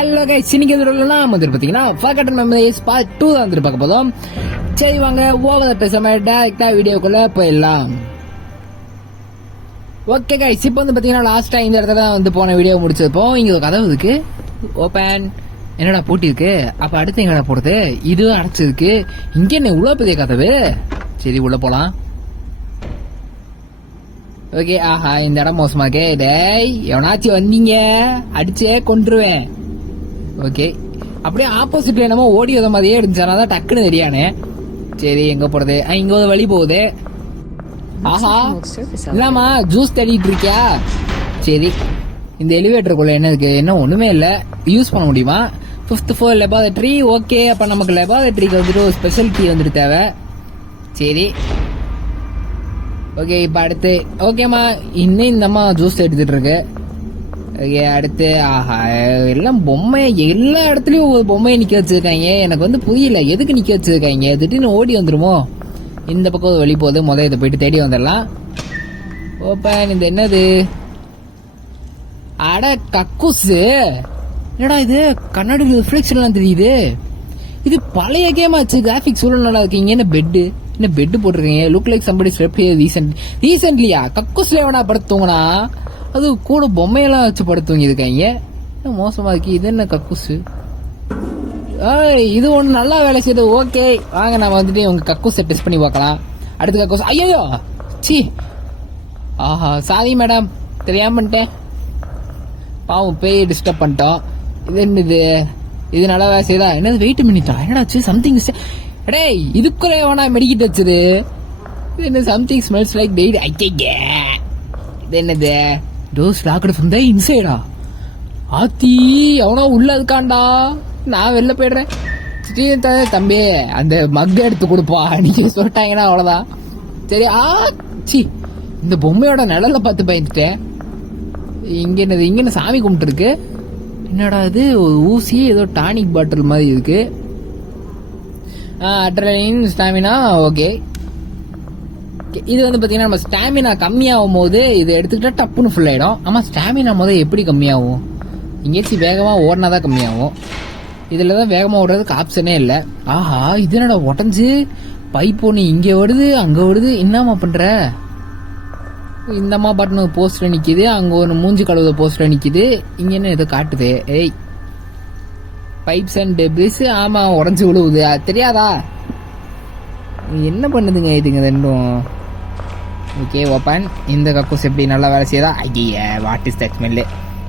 Hello guys, இன்னைக்கு எதிரெல்லாம் வந்து பார்த்தீங்கன்னா ஃபர்காட்டன் மெமரிஸ் பார்ட் 2 தான் வந்து பார்க்க போதும். சரி வாங்க, ஓவர் பேசாம டைரக்டா வீடியோக்குள்ள போயிடலாம். ஓகே கைஸ், இப்போ வந்து பார்த்தீங்கன்னா லாஸ்ட்டாக இந்த இடத்துல தான் வந்து போன வீடியோ முடிச்சப்போம். இங்கே ஒரு கதவு இருக்கு, ஓப்பன். என்னடா போட்டி இருக்கு, அப்போ அடுத்து எங்கடா போடுறது? இதுவும் அடைச்சிருக்கு. இங்கே என்ன உள்ள பெரிய கதவு? சரி உள்ள போகலாம். ஓகே, ஆஹா இந்த இடம் மோசமா இருக்கே. டேய் எவனாச்சும் வந்தீங்க அடிச்சே கொன்றுவேன். ஓகே, அப்படியே ஆப்போசிட்ல என்னமோ ஓடி வந்த மாதிரியே இருந்துச்சு, அதான் டக்குன்னு தெரியானே. சரி எங்க போறது? இங்க ஒரு வழி போகுது. ஆஹா இல்லாமா ஜூஸ் தேடிட்டு இருக்கியா? சரி, இந்த எலிவேட்டருக்குள்ள என்ன இருக்கு? என்ன ஒண்ணுமே இல்ல, யூஸ் பண்ண முடியுமா? 5th floor laboratory. ஓகே, அப்ப நமக்கு லெபார்டரிக்கு வந்துட்டு ஒரு ஸ்பெஷல் கீ வந்துட்டு தேவை. சரி ஓகே, இப்ப அடுத்து ஓகேம்மா, இன்னும் இந்தம்மா ஜூஸ் எடுத்துட்டு இருக்கு. ஓகே அடுத்து, ஆஹா எல்லாம் பொம்மை, எல்லா இடத்துலயும் ஒரு பொம்மையை நிக்க வச்சிருக்காங்க. எனக்கு வந்து புரியல எதுக்கு நிக்க வச்சிருக்காங்க. திடீர்னு ஓடி வந்துருமோ? இந்த பக்கம் ஒரு வழி போகுது, முதல்ல இதை போயிட்டு தேடி வந்துடலாம். ஓப்பன். இந்த என்னது? அட கக்கூசு. என்னடா இது, கண்ணாடி ரிஃப்ளெக்ஷன்லாம் தெரியுது. இது பழைய கேம் ஆச்சு, கிராபிக்ஸ் சூழல் நல்லா இருக்கு. இங்க என்ன பெட்டு, என்ன பெட் போட்டிருக்கீங்க? Look like somebody slept here ரீசென்ட்லியா? கக்கூஸ்ல எவனா படுத்துவங்கண்ணா? அது கூட பொம்மையெல்லாம் வச்சு படுத்துவங்க இருக்காங்க. என்ன மோசமா இருக்கு. இது என்ன கக்கூசு? இது ஒண்ணு நல்லா வேலை செய்யுது. ஓகே வாங்க, நம்ம வந்துட்டு உங்க கக்கூஸை டெஸ்ட் பண்ணி பார்க்கலாம். அடுத்து கக்கூஸ். ஐயோ சி, ஆஹா சாரி மேடம், தெரியாம பண்ணிட்டேன். பாவம் பேய் டிஸ்டர்ப் பண்ணிட்டோம். இது என்னது? இது நல்லா வேலை செய்யுதா? என்னது வெயிட் பண்ணிட்டா? என்னடாச்சு? சம்திங் டேய் இதுக்குள்ள வேணா மெடிக்கிட்டு வச்சது. இது என்ன? Something smells like dead. ஐயே இது என்னது? டோர்ஸ் லாக்டு ஃப்ரம் தி இன்சைடா? ஆத்தி அவனா உள்ள இருக்கான்டா. நான் வெளில போயிடுறேன். தம்பி அந்த மக்க எடுத்து கொடுப்பா, நீங்க சொல்லிட்டாங்கன்னா அவ்வளவுதான். சரி சி, இந்த பொம்மையோட நிழல பார்த்து பயந்துட்டேன். இங்க என்னது? இங்க என்ன சாமி கும்பிட்டு இருக்கு? என்னடா இது? ஒரு ஊசி, ஏதோ டானிக் பாட்டில் மாதிரி இருக்கு. Adrenaline stamina. ஓகே, இது வந்து பாத்தீங்கன்னா நம்ம ஸ்டாமினா கம்மியாகும் போது இதை எடுத்துக்கிட்டா டப்புன்னு ஃபுல் ஆயிடும். ஆமா, ஸ்டாமினா முதல் எப்படி கம்மியாகும்? எங்கேயாச்சும் வேகமா ஓடினாதான் கம்மியாகும். இதுலதான் வேகமா ஓடுறதுக்கு ஆப்ஷனே இல்லை. ஆஹா இது என்னடா உடஞ்சு பைப் ஒண்ணு இங்க வருது அங்க வருது. என்னமா பண்ற? இந்தம்மா பாட்டுன்னு ஒரு போஸ்டர் நிக்குது, அங்க ஒரு மூஞ்சி கழுவுத போஸ்டர் நிக்குது. இங்க என்ன ஏதோ காட்டுது? ஏய் பைப்ஸ் அண்ட் டெபிரிஸ். ஆமா உடஞ்சு விழுவுது, தெரியாதா? என்ன பண்ணுதுங்க இதுங்க ரெண்டும்? Okay open. இந்த கக்கூஸ் எப்படி நல்லா வேலை செய்யுதா? ஐயா வாட் இஸ் தட் ஸ்மெல்லு?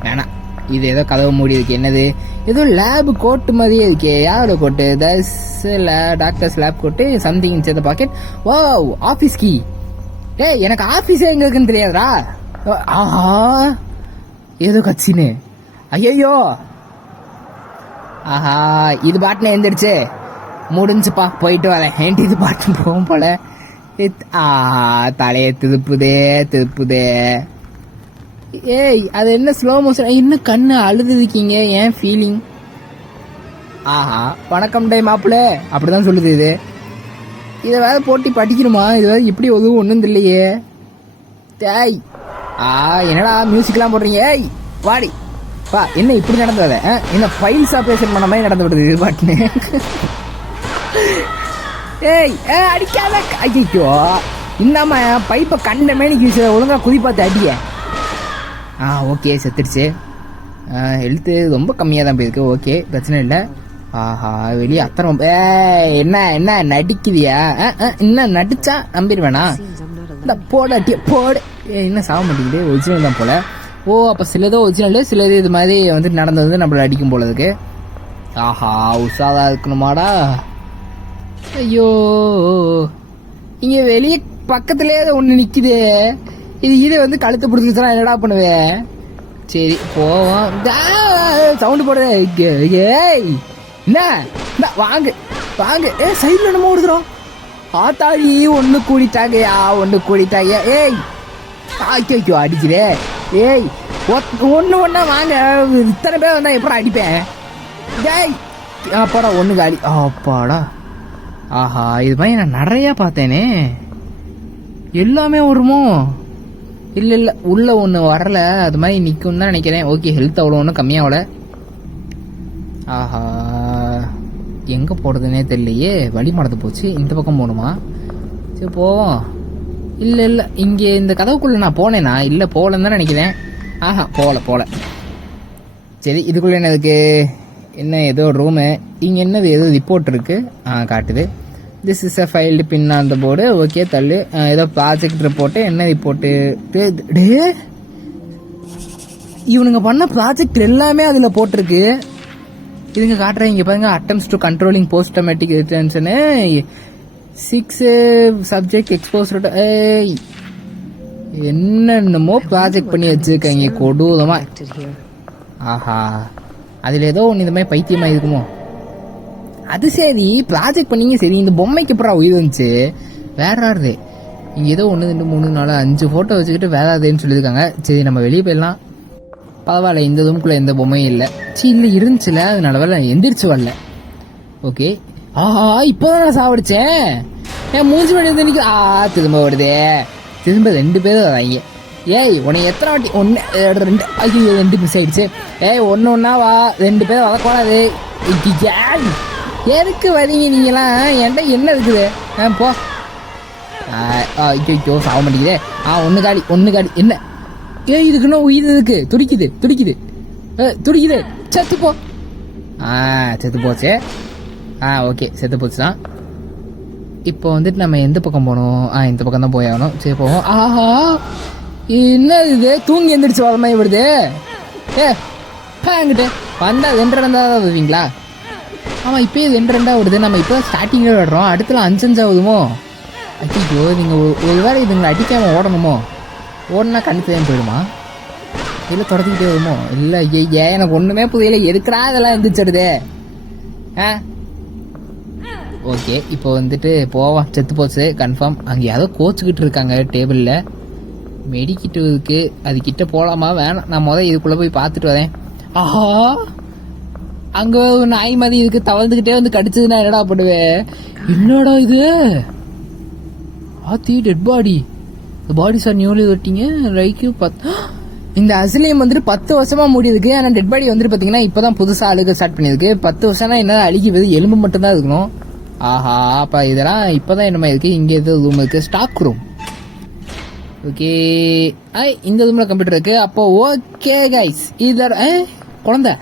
வேணாம், இது ஏதோ கதவு மூடி இருக்கு. என்னது? ஏதோ லேப் கோட்டு மாதிரியே இருக்கே. யாரோட coat? Doctor's lab coat. Something in the pocket. Wow, office key. டேய் எனக்கு ஆபீஸ் எங்க இருக்குன்னு தெரியாதா? ஆஹா ஏதோ கட்சின்னு. ஐயோ ஆஹா இது பாட்டுன்னு எந்திரிச்சு முடிஞ்சுப்பா, போயிட்டு வரேன். ஏன்ட்டு இது பாட்டு போகும் போல. தலைய திருப்புதே. ஏய் அது என்ன ஸ்லோ மோஷன்? இன்னும் கண்ணு அழுது இருக்கீங்க, ஏன் ஃபீலிங்? ஆஹா வணக்கம் டே மாப்பிள்ள, அப்படிதான் சொல்லுது இது. இதை வேற போட்டி படிக்கணுமா? இது வேற இப்படி ஒன்றும் இல்லையே. டேய் என்னடா மியூசிக்லாம் போடுறீங்க? ஏய் வாடி பா, என்ன இப்படி நடந்தது? என்ன ஃபைல்ஸ் ஆபரேஷன் பண்ண மாதிரி நடந்து விடுது இது பாட்டுன்னு. ஏய் அடிக்காத. ஐயோ இந்தாம பைப்பை கண்ட மேனிக்கு ஒழுங்கா குதிப்பாத்து அடிய. ஓகே செத்துடுச்சு. ஹெல்த்து ரொம்ப கம்மியாக தான் போயிருக்கு. ஓகே பிரச்சனை இல்லை. ஆஹா வெளியே அத்தனை. என்ன நடிக்குதியா? இன்னும் நடிச்சா நம்பிடுவேனா? இந்த போடு. இன்னும் சாக மாட்டேங்குது. ஒரிஜினல் தான் போல. ஓ அப்ப சிலதோ ஒரிஜினல், சிலது இது மாதிரி வந்து நடந்தது நம்மள அடிக்கும் போல இருக்கு. ஆஹா உஷாரா இருக்கணுமாடா. ஐயோ இங்க வெளியே பக்கத்துலயே ஒண்ணு நிக்குது. இது வந்து கழுத்து பிடிச்சிருச்சுனா என்னடா பண்ணுவேன்? சரி போவோம். சவுண்ட் போடுற. ஏய் என்ன வாங்க. சைட்ல என்னமோ ஓடுதுறோம். ஆத்தாடி ஒண்ணு கூடிட்டாங்க. ஏய் ஐயோ அடிக்கிறே. ஏய் ஒண்ணா வாங்க, இத்தனை பேர் வந்தா எப்படா அடிப்பேன்? ஏய் அப்பாடா ஒண்ணு காலி. அப்பாடா. ஆஹா இது மாதிரி நான் நிறைய பார்த்தேனே. எல்லாமே வருமோ? இல்ல உள்ள ஒண்ணு வரல, அது மாதிரி நிக்கும் தான் நினைக்கிறேன். ஓகே ஹெல்த் அவ்வளோ ஒன்றும் கம்மியாகல. ஆஹா, எங்கே போகிறதுனே தெரியலையே. வழி மறந்து போச்சு. இந்த பக்கம் போகணுமா? சரி போவோம். இல்லை இல்லை, இங்கே இந்த கதவுக்குள்ளே நான் போனேனா? இல்லை போகலன்னு தான் நினைக்கிறேன். ஆஹா, போகல. சரி, இதுக்குள்ளே என்னதுக்கு? என்ன ஏதோ ரூமு. இங்கே என்னது ஏதோ ரிப்போர்ட் இருக்குது. காட்டுது. திஸ் இஸ் அ ஃபைல்டு பின் அந்த போர்டு. ஓகே, தள்ளு. ஏதோ ப்ராஜெக்ட் ரிப்போர்ட்டு. என்ன ரிப்போர்ட்டு? டே, இவனுங்க பண்ண ப்ராஜெக்ட் எல்லாமே அதில் போட்டிருக்கு. இதுங்க காட்டுறேன். இங்கே பாருங்க, attempts to controlling post traumatic ரிட்டன்ஷனு 6 சப்ஜெக்ட் எக்ஸ்போஸ்ட். என்னென்னமோ ப்ராஜெக்ட் பண்ணி வச்சுருக்காங்க கொடூரமா. ஆஹா, அதில் ஏதோ ஒன்று இந்த மாதிரி பைத்தியமாக இருக்குமோ? அது சரி, ப்ராஜெக்ட் பண்ணிங்க சரி. இந்த பொம்மைக்கு அப்புறம் உயிர் வந்துச்சு. வேற ஆறுது. இங்கே ஏதோ 1 2 3 4 5 ஃபோட்டோ வச்சுக்கிட்டு வேற ஆகுதுன்னு சொல்லியிருக்காங்க. சரி, நம்ம வெளியே போயிடலாம். பரவாயில்ல, இந்த ரூமுக்குள்ளே எந்த பொம்மையும் இல்லை. இல்லை இருந்துச்சுல, அதனால வேலை எந்திரிச்சு வரல. ஓகே. ஆஹா, இப்போதான் நான் சாப்பிடுச்சேன். ஏன் மூஞ்சி பண்ணி திரும்ப வருதே. திரும்ப 2 பேரும் வராங்க. ஏய், உனக்கு எத்தனை வாட்டி? 1 2 ஐயோ 2 மிஸ் ஆயிடுச்சு. ஏய், ஒன்னா வா. 2 பேரும் வரக்கூடாது. எதுக்கு வரீங்க நீங்களாம்? என்கிட்ட என்ன இருக்குது? போ. ஐயோ சாக மாட்டேங்குதே. 1 காடி. என்ன? ஏய், இதுக்குன்னா உயிர் இருக்கு. துடிக்குது. செத்து போ. செத்து போச்சு. ஓகே, செத்து போச்சுதான். இப்போ வந்துட்டு நம்ம எந்த பக்கம் போகணும்? இந்த பக்கம் தான் போய் ஆகணும். சரி போவோம். ஆஹா, என்ன இது? தூங்கி எந்திரிச்சு வர மாதிரி வருது. என்கிட்ட வந்தா 2 தான் வருவீங்களா? ஆமாம், இப்போ 2 வருது. நம்ம இப்போ ஸ்டார்டிங்கில் விடுறோம். அடுத்துல 5 ஆகுதுமோ? ஐயோ, நீங்கள் ஒரு வேளை இதுங்களை அடிக்காமல் ஓடணுமோ? ஓடனா கண்டிப்பாக போயிடுமா? இல்லை தொடர்ச்சிக்கிட்டே வருமோ? இல்லை, ஐயா எனக்கு ஒன்றுமே புரியல. எதுக்குறா இதெல்லாம் எந்திரிச்சிடுது? ஓகே, இப்போ வந்துட்டு போவா. செத்து போச்சு கன்ஃபார்ம். அங்கே யாரோ கோச்சுக்கிட்டு இருக்காங்க டேபிளில். மெடிக்கிட்டு இருக்கு. அதுக்கிட்ட போகலாமா வேணாம்? நான் இதுக்குள்ளே போய் பார்த்துட்டு வரேன். ஆஹா, அங்கே ஒரு நாய் மாதிரி இருக்கு. தவழ்ந்துக்கிட்டே வந்து கடிச்சதுன்னா என்னடா பண்ணுவேன்? என்னடா இது? Dead body. Body sir newly வெட்டிங்க லைக்கு 10. இந்த அசிலியம் வந்துட்டு 10 வருஷமா மூடிருக்கு. ஆனால் டெட் பாடி வந்துட்டு பார்த்தீங்கன்னா இப்போ தான் புதுசாக அழுக ஸ்டார்ட் பண்ணியிருக்கு. 10 வருஷம்னா என்ன அழுகிவது? எலும்பு மட்டும்தான் இருக்கணும். ஆஹா, அப்போ இதெல்லாம் இப்போ தான் என்னமா இருக்குது. இங்கே எது ரூம் இருக்குது? Stock room. ஓகே, இந்த ரூமில் கம்ப்யூட்டர் இருக்குது. அப்போ ஓகே கைஸ், இதில் குழந்தை.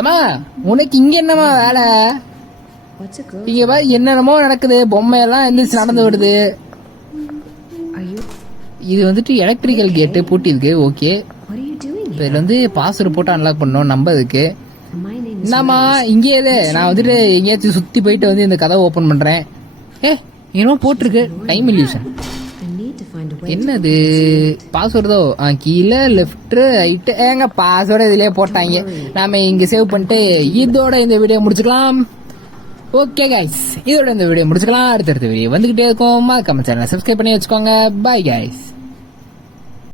ஏமா, உனக்கு இங்கே என்னம்மா வேலை? இங்கே பா, என்னென்னமோ நடக்குது. பொம்மையெல்லாம் எந்திரிச்சு நடந்து விடுது. இது வந்துட்டு எலக்ட்ரிக்கல் கேட்டு பூட்டிருக்கு. ஓகே, இப்போ இதில் வந்து பாஸ்வேர்டு போட்டு அன்லாக் பண்ணணும். நம்பர் இருக்கு. என்னம்மா இங்கே இது? நான் வந்துட்டு எங்கேயாச்சும் சுற்றி போயிட்டு வந்து இந்த கதவை ஓப்பன் பண்ணுறேன். என்னமோ போட்டிருக்கு டைம் இல்யூஷன். என்னது? பாஸ்வேர்டோ? கீழே லெஃப்ட் ரைட்டு. பாஸ்வேர்டு இதுலயே போட்டாங்க. நாம இங்க சேவ் பண்ணிட்டு இதோட இந்த வீடியோ முடிச்சுக்கலாம். ஓகே கைஸ், இதோட இந்த வீடியோ முடிச்சுக்கலாம். அடுத்தடுத்த வீடியோ வந்துகிட்டே இருக்கும். மறக்காம சேனலை சப்ஸ்கிரைப் பண்ணி வச்சுக்கோங்க. Bye guys.